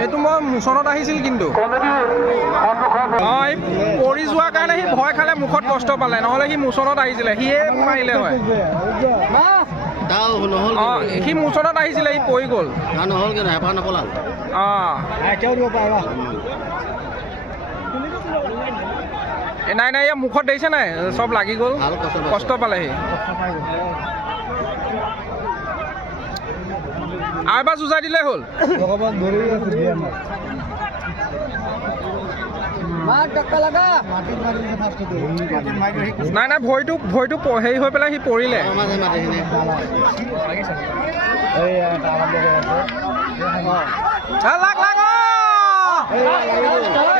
এইটো মই মুখত আহিছিল কিন্তু পৰি যোৱাৰ কাৰণে সি ভয় খালে মুখত কষ্ট পালে নহ'লে সি মুচনত আহিছিলে সিয়ে মাৰিলে হয় সি মুচনত আহিছিলে সি পৰি গ'ল নাই নাই ইয়াৰ মুখত দেখিছে নাই চব লাগি গ'ল কষ্ট পালে সি আৰু এবাৰ যুঁজাই দিলে হ'ল নাই নাই ভৰিটো হেৰি হৈ পেলাই সি পৰিলে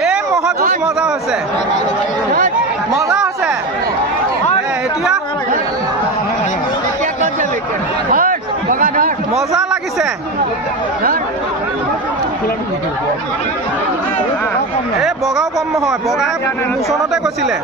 এই মহাযুঁজ মজা হৈছে এতিয়া মজা লাগিছে এই বগাও কম নহয় বগা মুচনতে গৈছিলে